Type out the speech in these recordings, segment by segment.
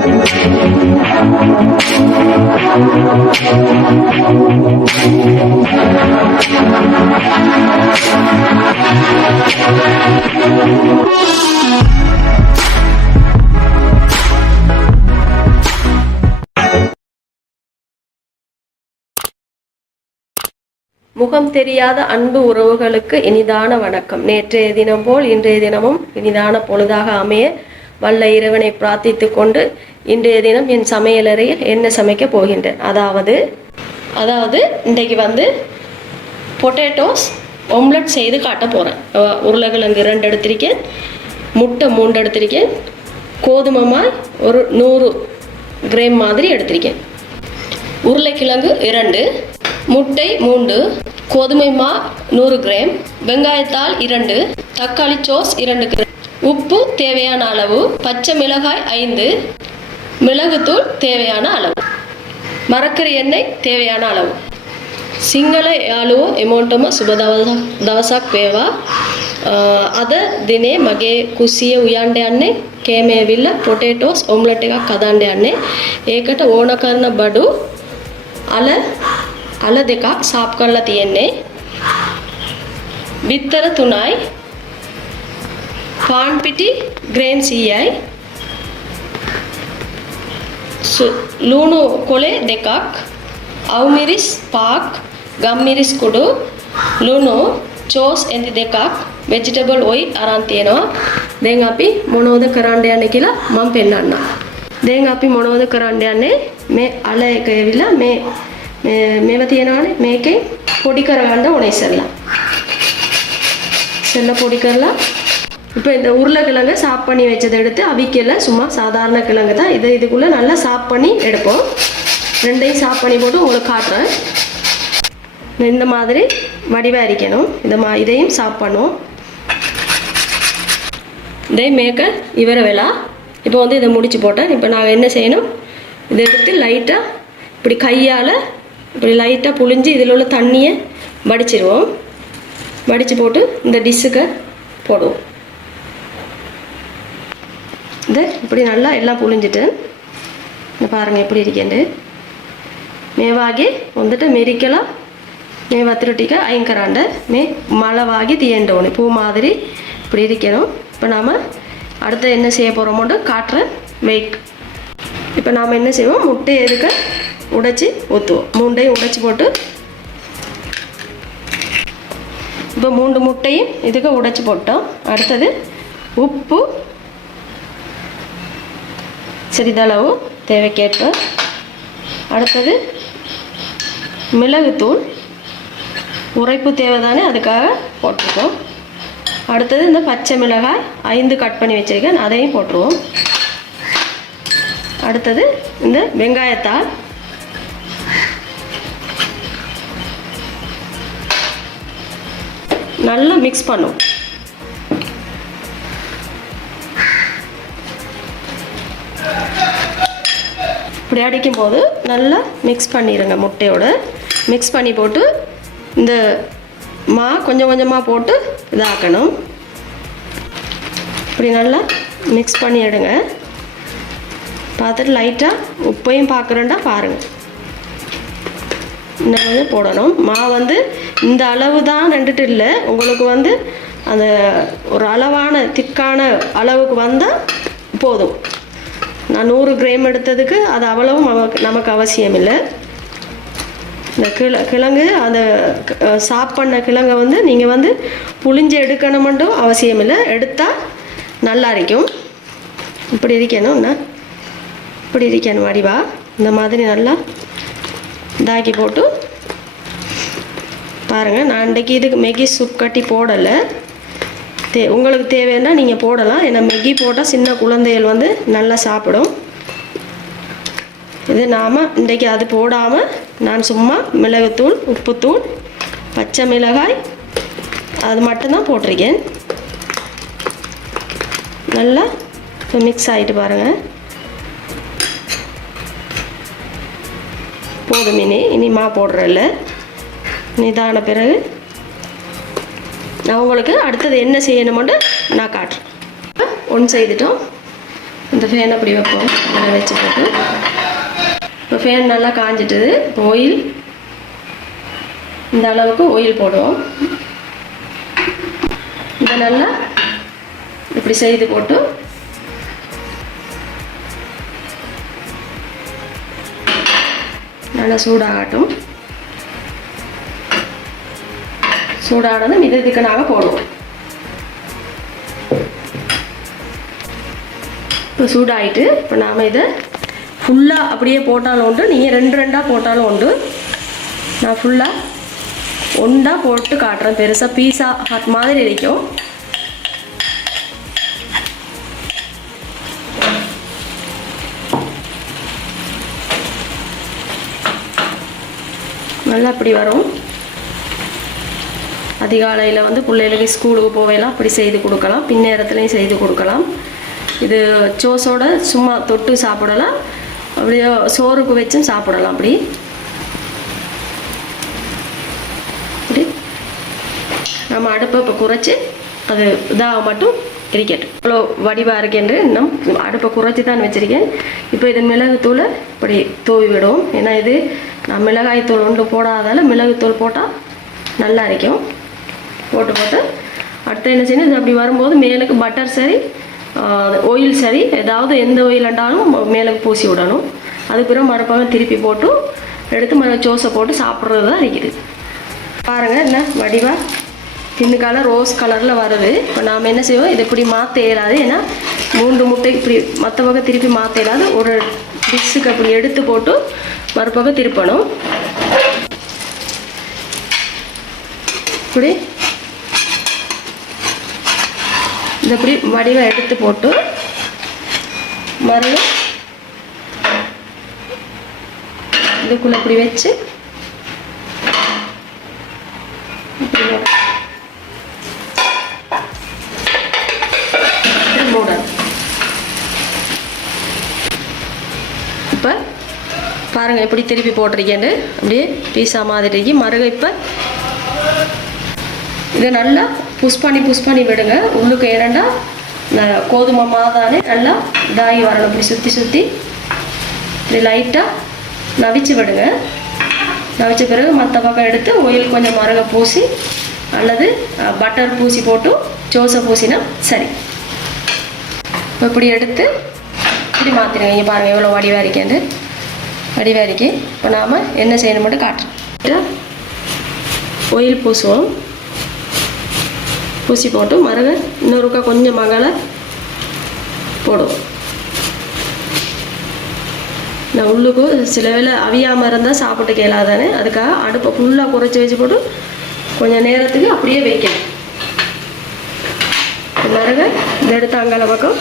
முகம் தெரியாத அன்பு உறவுகளுக்கு இனிதான வணக்கம். நேற்றைய தினம் போல் இன்றைய தினமும் இனிதான பொழுதாக அமைய வல்ல இறைவனை பிரார்த்தித்து கொண்டு இன்றைய தினம் என் சமையலறையில் என்ன சமைக்க போகின்றேன். அதாவது இன்றைக்கு பொட்டேட்டோஸ் ஒம்லெட் செய்து காட்ட போகிறேன். உருளைக்கிழங்கு 2 எடுத்திருக்கேன், முட்டை 3 எடுத்திருக்கேன், கோதுமை மாய் ஒரு 100 கிராம் மாதிரி எடுத்திருக்கேன், உருளைக்கிழங்கு 2, முட்டை 3, கோதுமை மா 100 கிராம், வெங்காயத்தாள் 2, தக்காளி சோஸ் 2 கிராம், உப்பு தேவையான அளவு, பச்சை மிளகாய் 5, மிளகுத்தூள் தேவையான அளவு, மரக்கறி எண்ணெய் தேவையான அளவு. සිංහල යාළුවෝ එමෝන්ටම සුබ දවසක් වේවා. අද දිනේ මගේ කුස්සියේ උයන්ඩ යන්නේ කෑම ඇවිල්ලා පොටේටෝස් ඔම්ලට් එකක් හදන්න යන්නේ. ඒකට ඕන කරන බඩු අල දෙකක් සාප් කරලා තියෙන්නේ. බිත්තර 3යි, පාන් පිටි ග්‍රේන් 100යි, ලුණු කොලේ 2ක්, අවුමිරිස් 5ක්, ගම්මිරිස් කුඩු, ලුණු, චෝස් එඳි 2ක්, වෙජිටබල් ඔයිල් අරන් තියෙනවා. දැන් අපි මොනවද කරන්න යන්නේ කියලා මම පෙන්නන්නම්. දැන් අපි මොනවද කරන්න යන්නේ? මේ අල එක ඇවිල්ලා මේව තියෙනවානේ, මේකෙන් பொடி කරගන්න ඕනේ ඉස්සෙල්ලා. பொடி කරලා இப்போ இந்த உருளைக்கிழங்கை சாப் பண்ணி வச்சதை எடுத்து அவிக்கல, சும்மா சாதாரண கிழங்கு தான். இதுக்குள்ளே நல்லா சாப் பண்ணி எடுப்போம். ரெண்டையும் சாப் பண்ணி போட்டு உங்களுக்கு காட்டுறேன். இந்த மாதிரி வடிவாக அரிக்கணும். இதையும் சாப் பண்ணுவோம். இதை மேக்க இவரை வேலா. இப்போ இதை முடிச்சு போட்டேன். இப்போ நாங்கள் என்ன செய்யணும், இதை எடுத்து லைட்டாக இப்படி கையால் இப்படி லைட்டாக புழிஞ்சு இதில் உள்ள தண்ணியை வடிச்சிடுவோம். வடித்து போட்டு இந்த டிஷ்ஷுக்கு போடுவோம். இதை இப்படி நல்லா எல்லாம் புழிஞ்சிட்டு இந்த பாருங்கள் எப்படி இருக்கேன். ಮೇವಾಗಿ ಒಂದಟ ಮೆರಿಕೆಲ ಮೇವತ್ತಿರೊಟ್ಟಿಗೆ ಐಂಕರಾಂಡ மே மலவாகி தீயண்டோணும். பூ மாதிரி இப்படி இருக்கணும். இப்போ நாம் அடுத்து என்ன செய்ய போகிறோமோட்டு காட்டுறேன். வெயிட். இப்போ நாம் என்ன செய்வோம், முட்டையை இருக்க உடைச்சி ஊற்றுவோம். 3 உடைச்சி போட்டு இப்போ 3 முட்டையும் இதுக்கு உடைச்சி போட்டோம். அடுத்தது உப்பு சிறிதளவு தேவைக்கேற்ப, அடுத்தது மிளகுத்தூள் உரைப்பு தேவைதானே, அதுக்காக போட்டிருக்கோம். அடுத்தது இந்த பச்சை மிளகாய் 5 கட் பண்ணி வச்சுருக்கேன், அதையும் போட்டுருவோம். அடுத்தது இந்த வெங்காயத்தாள், நல்லா மிக்ஸ் பண்ணுவோம். இப்படி அடிக்கும்போது நல்லா மிக்ஸ் பண்ணிடுங்க. முட்டையோடு மிக்ஸ் பண்ணி போட்டு இந்த மா கொஞ்சம் கொஞ்சமாக போட்டு இதாக்கணும். இப்படி நல்லா மிக்ஸ் பண்ணி எடுங்க. பார்த்துட்டு லைட்டாக உப்பையும் பார்க்குறேன்டா பாருங்கள். இன்னும் கொஞ்சம் போடணும். மா இந்த அளவு தான் நின்றுட்டு இல்லை, உங்களுக்கு அந்த ஒரு அளவான திக்கான அளவுக்கு வந்தால் போதும். நான் 100 கிராம் எடுத்ததுக்கு அது அவ்வளவும் நமக்கு அவசியம் இல்லை. இந்த கிழங்கு அந்த சாப் பண்ண கிழங்கை நீங்கள் புளிஞ்சு எடுக்கணுமென்றும் அவசியம் இல்லை, எடுத்தால் நல்லா இருக்கும். இப்படி இருக்கணும்னா இப்படி இருக்கணும் வடிவா. இந்த மாதிரி நல்லா இதாக்கி போட்டு பாருங்கள். நான் இன்றைக்கி இதுக்கு மெகி சூப் கட்டி போடலை. உங்களுக்கு தேவைன்னா நீங்கள் போடலாம். ஏன்னா மெகி போட்டால் சின்ன குழந்தைகள் நல்லா சாப்பிடும். இது நாம் இன்றைக்கி அது போடாமல் நான் சும்மா மிளகுத்தூள், உப்புத்தூள், பச்சை மிளகாய் அது மட்டும்தான் போட்டிருக்கேன். நல்லா இப்போ மிக்ஸ் ஆகிட்டு பாருங்கள். போதும். இனிமா போடுறதில்ல. இதான பிறகு நான் உங்களுக்கு அடுத்தது என்ன செய்யணுமென்று நான் காட்டுறேன். ஒன்று செய்துட்டோம். இந்த ஃபேன் அப்படி வைப்போம். அதை வச்சு போட்டு இப்போ ஃபேன் நல்லா காஞ்சிட்டுது. இப்போ ஆயில் இந்த அளவுக்கு ஆயில் போடுவோம். இதை நல்லா இப்படி செய்து போட்டு நல்லா சூடாகட்டும். சூடானதும் இதுக்கு நாங்கள் போடுவோம். இப்போ சூடாகிட்டு இப்போ நாம் இதை ஃபுல்லாக அப்படியே போட்டாலும் உண்டு, நீங்கள் ரெண்டாக போட்டாலும் உண்டு. நான் ஃபுல்லாக ஒன்றா போட்டு காட்டுறேன். பெருசாக பீஸா ஹட் மாதிரி இருக்கும். நல்லா அப்படி வரும். அதிகாலையில் வந்து பிள்ளைகளுக்கு ஸ்கூலுக்கு போவையெல்லாம் அப்படி செய்து கொடுக்கலாம். பின்னேரத்துலையும் செய்து கொடுக்கலாம். இது சோஸோட சும்மா தொட்டு சாப்பிடலாம், அப்படியே சோறுக்கு வச்சும் சாப்பிடலாம். அப்படி அப்படி நம்ம அடுப்பை இப்போ குறைச்சி அது இதாக மட்டும் இருக்கட்டும். இவ்வளோ வடிவாக இருக்கேன். இன்னும் அடுப்பை குறைச்சி தான் வச்சுருக்கேன். இப்போ இது மிளகுத்தூளை இப்படி தூவி விடுவோம். ஏன்னா இது நான் மிளகாய் தூள் ஒன்று போடாதால மிளகுத்தூள் போட்டால் நல்லா இருக்கும். போட்டு அடுத்து என்ன செய்யணும், இது அப்படி வரும்போது மேலுக்கு பட்டர் சரி ஆயில் சரி ஏதாவது எந்த ஆயில் இருந்தாலும் மேலுக்கு பூசி விடணும். அதுக்கு பிறகு மறுபக்கம் திருப்பி போட்டு எடுத்து சோஸை போட்டு சாப்பிட்றது தான் இருக்குது. பாருங்கள் என்ன வடிவாக பின்னுக்கால ரோஸ் கலரில் வருது. இப்போ நாம் என்ன செய்வோம், இது இப்படி மாற்ற இயலாது. ஏன்னா 3 முட்டை இப்படி மற்ற பக்கம் திருப்பி மாற்ற இயலாது. ஒரு டிஷ்ஷுக்கு அப்படி எடுத்து போட்டு மறுபக்கம் திருப்பணும். இப்படி இந்த இப்படி வடிவை எடுத்து போட்டு மறுபடியும் இதுக்குள்ளே இப்படி வச்சு மூடணும். இப்போ பாருங்கள் எப்படி திருப்பி போட்டிருக்கேன்னு அப்படியே பீஸா மாதிரி இருக்கு. மறுக இப்போ இதை நல்லா புஷ் பண்ணி விடுங்க. உள்ளுக்கு ஏறண்டா கோதுமை மாதானே நல்லா இதாகி வரணும். இப்படி சுற்றி இப்படி லைட்டாக நவிச்சு விடுங்க. நவிச்ச பிறகு மற்ற பக்கம் எடுத்து ஆயில் கொஞ்சம் மறுக பூசி அல்லது பட்டர் பூசி போட்டு சோஸை பூசினா சரி. இப்போ இப்படி எடுத்து இப்படி மாற்றிடுங்க. இங்கே பாருங்கள் எவ்வளோ வடிவாக இருக்கேன். வடிவாக இருக்கு. இப்போ நாம் என்ன செய்யணும் மட்டும் காட்டுறோம். ஆயில் பூசுவோம். பூசி போட்டு மறுக இன்னொருக்கா கொஞ்சம் மகளை போடுவோம். நான் உள்ளுக்கு சில வேளை அவியாமல் இருந்தால் சாப்பிட்டு கேளாதானே, அதுக்காக அடுப்பை ஃபுல்லாக குறைச்சி வச்சு போட்டு கொஞ்சம் நேரத்துக்கு அப்படியே வைக்கணும். மறுக இந்த எடுத்து அங்கால பக்கம்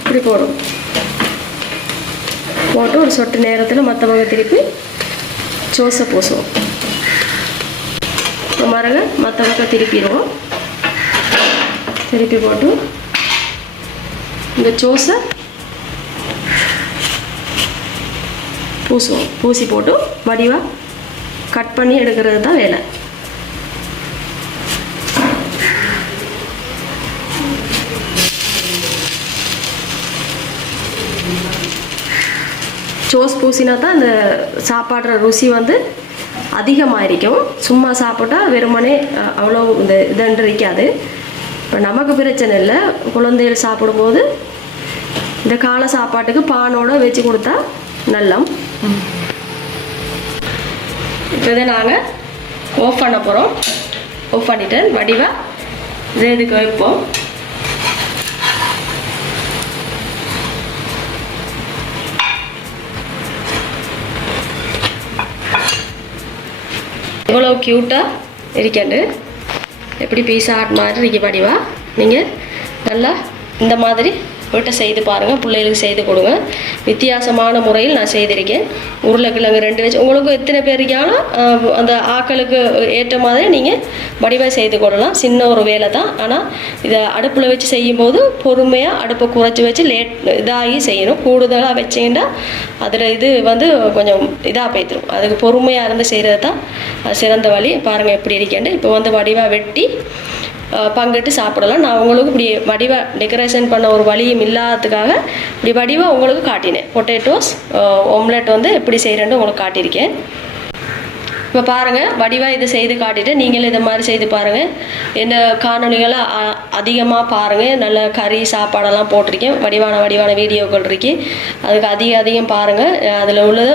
இப்படி போடும். போட்டு ஒரு சொட்டு நேரத்தில் மற்ற பக்கம் திருப்பி சோஸை பூசுவோம். மறுக மற்ற பக்கம் திருப்பிடுவோம். திருப்பி போட்டு இந்த சோஸை பூசுவோம். பூசி போட்டு வடிவாக கட் பண்ணி எடுக்கிறது தான் வேலை. சோஸ் பூசினா தான் அந்த சாப்பாடுற ருசி வந்து அதிகமாக இருக்கும். சும்மா சாப்பிட்டா வெறுமனே அவ்வளோ இந்த இதன்று இருக்காது. இப்போ நமக்கு பிரச்சனை இல்லை. குழந்தைகள் சாப்பிடும்போது இந்த காலை சாப்பாட்டுக்கு பானோட வச்சு கொடுத்தா நல்லா. இப்போ இதை நாங்கள் ஆஃப் பண்ண போகிறோம். ஆஃப் பண்ணிவிட்டு வடிவாக இதை இதுக்கு வைப்போம். எவ்வளோ க்யூட்டாக இருக்கேன்னு, எப்படி பீஸா ஹட் மாதிரி இருக்கு வடிவா. நீங்கள் நல்லா இந்த மாதிரி வீட்டை செய்து பாருங்கள். பிள்ளைகளுக்கு செய்து கொடுங்க. வித்தியாசமான முறையில் நான் செய்திருக்கேன். உருளைக்கிழங்கு 2 வச்சு உங்களுக்கு எத்தனை பேர் இருக்காலும் அந்த ஆக்களுக்கு ஏற்ற மாதிரி நீங்கள் வடிவாக செய்து கொள்ளலாம். சின்ன ஒரு வேலை தான். ஆனால் இதை அடுப்பில் வச்சு செய்யும்போது பொறுமையாக அடுப்பை குறைச்சி வச்சு இதாகி செய்யணும். கூடுதலாக வச்சிங்கன்னா அதில் இது வந்து கொஞ்சம் இதாக போய்த்துரும். அதுக்கு பொறுமையாக இருந்து செய்கிறது தான் சிறந்த வழி. பாருங்கள் எப்படி இருக்கேன்ட்டு. இப்போ வந்து வடிவாக வெட்டி பங்கிட்டு சாப்பிடலாம். நான் உங்களுக்கு இப்படி வடிவாக டெக்கரேஷன் பண்ண ஒரு வழியும் இல்லாததுக்காக இப்படி வடிவாக உங்களுக்கு காட்டினேன். பொட்டேட்டோஸ் ஆம்லெட் வந்து எப்படி செய்கிறேன்னு உங்களுக்கு காட்டியிருக்கேன். இப்போ பாருங்கள், வடிவாக இதை செய்து காட்டிட்டு நீங்களும் இதை மாதிரி செய்து பாருங்கள். என்ன காணொலிகளை அதிகமாக பாருங்கள். நல்ல கறி சாப்பாடெல்லாம் போட்டிருக்கேன். வடிவான வீடியோக்கள் இருக்கு. அதுக்கு அதிகம் பாருங்கள். அதில் உள்ளது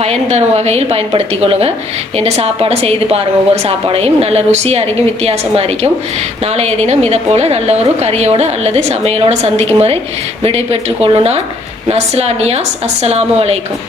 பயன் தரும் வகையில் பயன்படுத்தி கொள்ளுங்கள். எந்த சாப்பாடை செய்து பாருங்கள். ஒவ்வொரு சாப்பாடையும் நல்ல ருசியாக இருக்கும், வித்தியாசமாக இருக்கும். நாளைய தினம் இதை போல் நல்ல ஒரு கறியோடு அல்லது சமையலோடு சந்திக்கும் வரை விடை பெற்று கொள்ளுனா நஸ்லா நியாஸ். அஸ்ஸலாமு அலைக்கும்.